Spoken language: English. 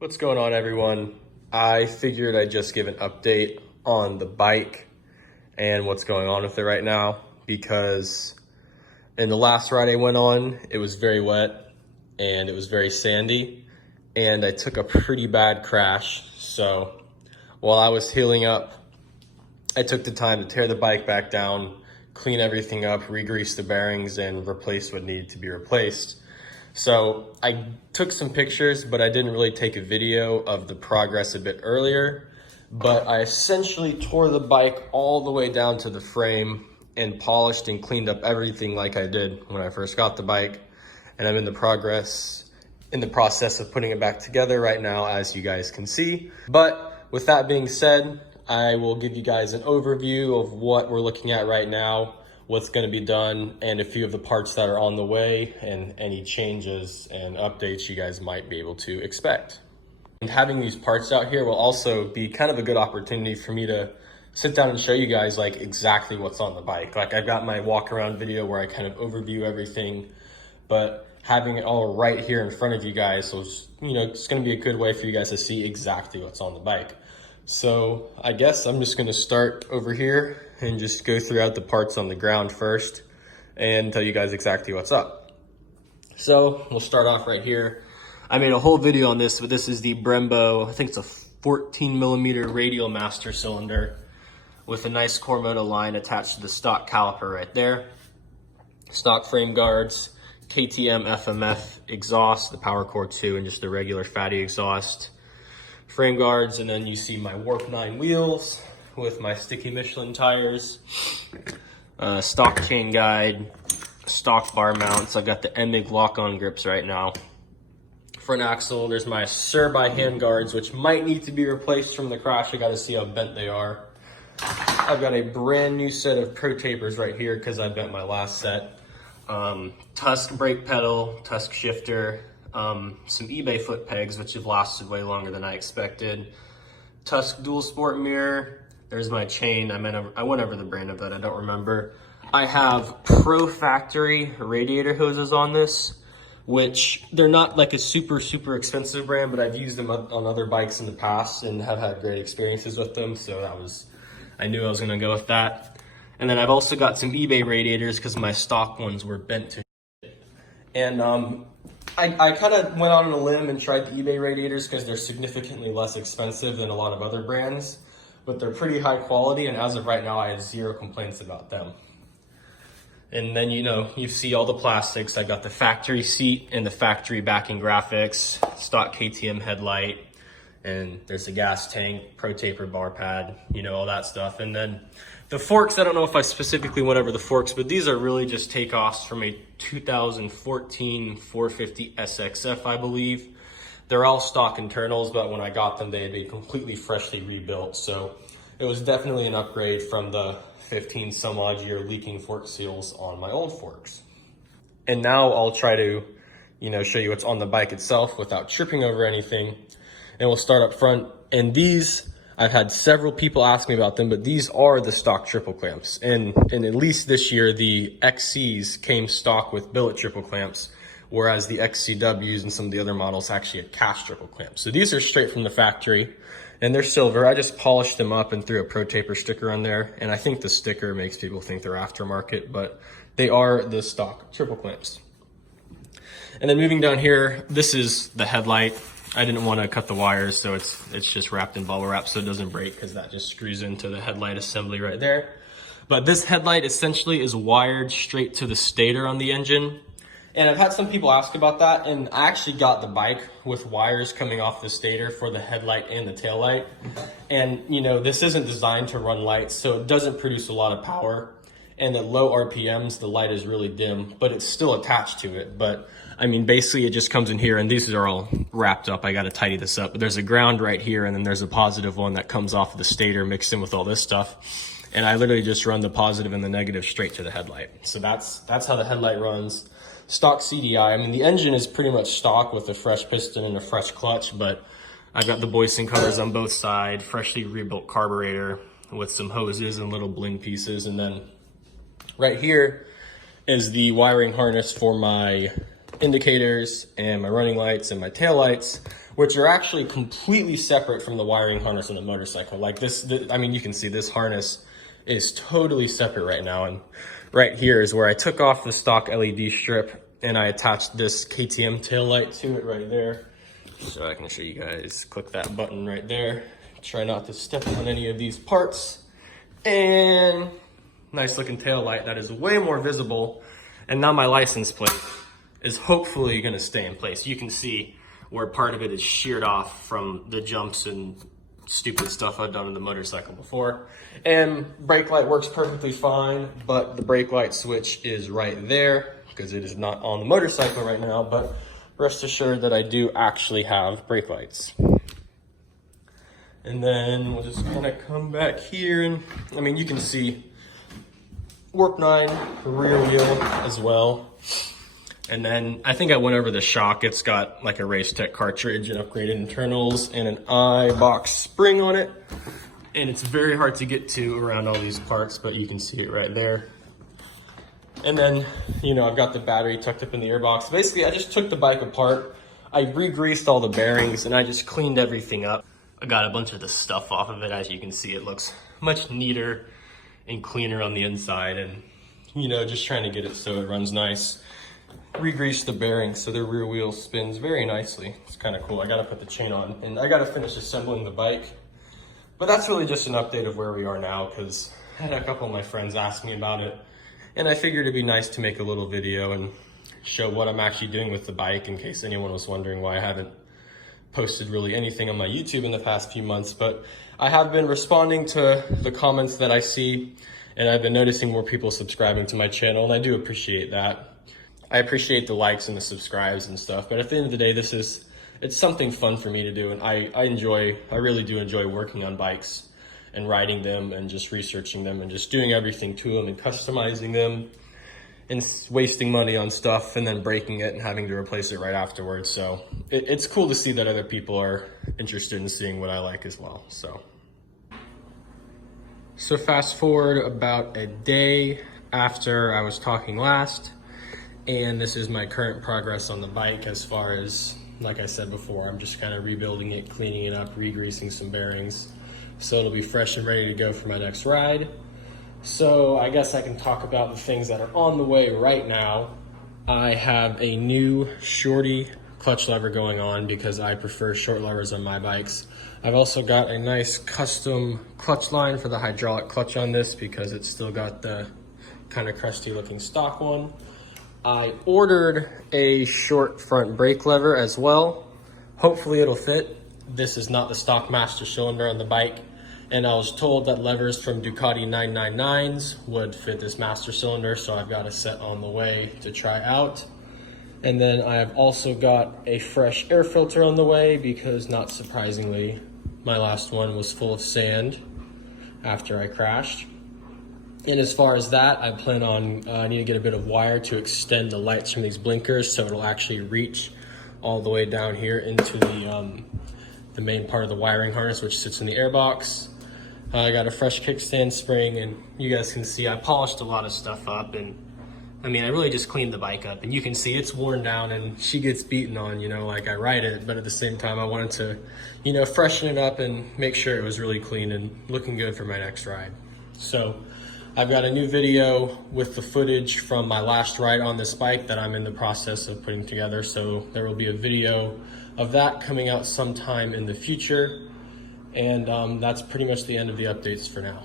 What's going on, everyone? I figured I'd just give an update on the bike and what's going on with it right now, because in the last ride I went on, it was very wet and it was very sandy, and I took a pretty bad crash. So while I was healing up, I took the time to tear the bike back down, clean everything up, re-grease the bearings, and replace what needed to be replaced. So I took some pictures, but I didn't really take a video of the progress a bit earlier. But I essentially tore the bike all the way down to the frame and polished and cleaned up everything like I did when I first got the bike. And I'm in the process of putting it back together right now, as you guys can see. But with that being said, I will give you guys an overview of what we're looking at right now, what's going to be done, and a few of the parts that are on the way, and any changes and updates you guys might be able to expect. And having these parts out here will also be kind of a good opportunity for me to sit down and show you guys like exactly what's on the bike. Like, I've got my walk around video where I kind of overview everything, but having it all right here in front of you guys, so it's going to be a good way for you guys to see exactly what's on the bike. So I guess I'm just going to start over here and just go throughout the parts on the ground first and tell you guys exactly what's up. So we'll start off right here. I made a whole video on this, but this is the Brembo, I think it's a 14mm radial master cylinder with a nice Supermoto line attached to the stock caliper right there. Stock frame guards, KTM FMF exhaust, the Power Core 2, and just the regular fatty exhaust. Frame guards, and then you see my Warp 9 wheels with my sticky Michelin tires, stock chain guide, stock bar mounts. I've got the MIG lock-on grips right now. Front axle, there's my Surby hand guards, which might need to be replaced from the crash. I gotta see how bent they are. I've got a brand new set of Pro Tapers right here because I bent my last set. Tusk brake pedal, Tusk shifter, some eBay foot pegs, which have lasted way longer than I expected. Tusk dual sport mirror. There's my chain. I went over the brand of that. I don't remember. I have Pro Factory radiator hoses on this, which they're not like a super expensive brand, but I've used them on other bikes in the past and have had great experiences with them. So I knew I was gonna go with that. And then I've also got some eBay radiators because my stock ones were bent to shit. And I kind of went on a limb and tried the eBay radiators because they're significantly less expensive than a lot of other brands, but they're pretty high quality, and as of right now, I have zero complaints about them. And then, you see all the plastics. I got the factory seat and the factory backing graphics, stock KTM headlight, and there's a gas tank, Pro Taper bar pad, all that stuff. And then the forks, I don't know if I specifically went over the forks, but these are really just takeoffs from a 2014 450 SXF, I believe. They're all stock internals, but when I got them, they had been completely freshly rebuilt. So it was definitely an upgrade from the 15 some odd year leaking fork seals on my old forks. And now I'll try to, show you what's on the bike itself without tripping over anything. And we'll start up front. And these, I've had several people ask me about them, but these are the stock triple clamps. And at least this year, the XCs came stock with billet triple clamps, whereas the XCWs and some of the other models actually had cast triple clamps. So these are straight from the factory, and they're silver. I just polished them up and threw a Pro Taper sticker on there, and I think the sticker makes people think they're aftermarket, but they are the stock triple clamps. And then moving down here, this is the headlight. I didn't want to cut the wires, so it's just wrapped in bubble wrap so it doesn't break, because that just screws into the headlight assembly right there. But this headlight essentially is wired straight to the stator on the engine. And I've had some people ask about that, and I actually got the bike with wires coming off the stator for the headlight and the tail light. And this isn't designed to run lights, so it doesn't produce a lot of power. And at low RPMs, the light is really dim, but it's still attached to it. But basically it just comes in here, and these are all wrapped up. I got to tidy this up, but there's a ground right here, and then there's a positive one that comes off of the stator mixed in with all this stuff. And I literally just run the positive and the negative straight to the headlight. So that's how the headlight runs. Stock CDI. The engine is pretty much stock with a fresh piston and a fresh clutch, but I've got the Boyson covers on both sides, freshly rebuilt carburetor with some hoses and little bling pieces. And then right here is the wiring harness for my indicators and my running lights and my tail lights, which are actually completely separate from the wiring harness on the motorcycle. Like this, I mean, you can see this harness is totally separate right now. And right here is where I took off the stock LED strip and I attached this KTM tail light to it right there. So I can show you guys, click that button right there. Try not to step on any of these parts. And nice looking tail light that is way more visible. And now my license plate is hopefully gonna stay in place. You can see where part of it is sheared off from the jumps and stupid stuff I've done on the motorcycle before. And brake light works perfectly fine, but the brake light switch is right there because it is not on the motorcycle right now, but rest assured that I do actually have brake lights. And then we'll just kind of come back here and, I mean, you can see Warp 9 rear wheel as well. And then I think I went over the shock. It's got like a Race Tech cartridge and upgraded internals and an I-box spring on it. And it's very hard to get to around all these parts, but you can see it right there. And then, you know, I've got the battery tucked up in the airbox. Basically, I just took the bike apart. I re-greased all the bearings and I just cleaned everything up. I got a bunch of the stuff off of it. As you can see, it looks much neater and cleaner on the inside, and you know, just trying to get it so it runs nice. Re-greased the bearings so the rear wheel spins very nicely. It's kind of cool. I gotta put the chain on and I gotta finish assembling the bike. But that's really just an update of where we are now, because I had a couple of my friends ask me about it, and I figured it'd be nice to make a little video and show what I'm actually doing with the bike, in case anyone was wondering why I haven't posted really anything on my YouTube in the past few months. But I have been responding to the comments that I see, and I've been noticing more people subscribing to my channel, and I do appreciate that. I appreciate the likes and the subscribes and stuff, but at the end of the day, it's something fun for me to do, and I really do enjoy working on bikes and riding them and just researching them and just doing everything to them and customizing them and wasting money on stuff and then breaking it and having to replace it right afterwards. So it's cool to see that other people are interested in seeing what I like as well. So fast forward about a day after I was talking last, and this is my current progress on the bike. As far as, like I said before, I'm just kind of rebuilding it, cleaning it up, re-greasing some bearings, so it'll be fresh and ready to go for my next ride. So I guess I can talk about the things that are on the way right now. I have a new shorty clutch lever going on because I prefer short levers on my bikes. I've also got a nice custom clutch line for the hydraulic clutch on this because it's still got the kind of crusty looking stock one. I ordered a short front brake lever as well. Hopefully it'll fit. This is not the stock master cylinder on the bike, and I was told that levers from Ducati 999s would fit this master cylinder, so I've got a set on the way to try out. And then I've also got a fresh air filter on the way because, not surprisingly, my last one was full of sand after I crashed. And as far as that, I plan on, I need to get a bit of wire to extend the lights from these blinkers so it'll actually reach all the way down here into the main part of the wiring harness, which sits in the airbox. I got a fresh kickstand spring, and you guys can see I polished a lot of stuff up, and I mean, I really just cleaned the bike up, and you can see it's worn down and she gets beaten on, you know, like I ride it, but at the same time I wanted to, you know, freshen it up and make sure it was really clean and looking good for my next ride. So I've got a new video with the footage from my last ride on this bike that I'm in the process of putting together. So there will be a video of that coming out sometime in the future. And that's pretty much the end of the updates for now.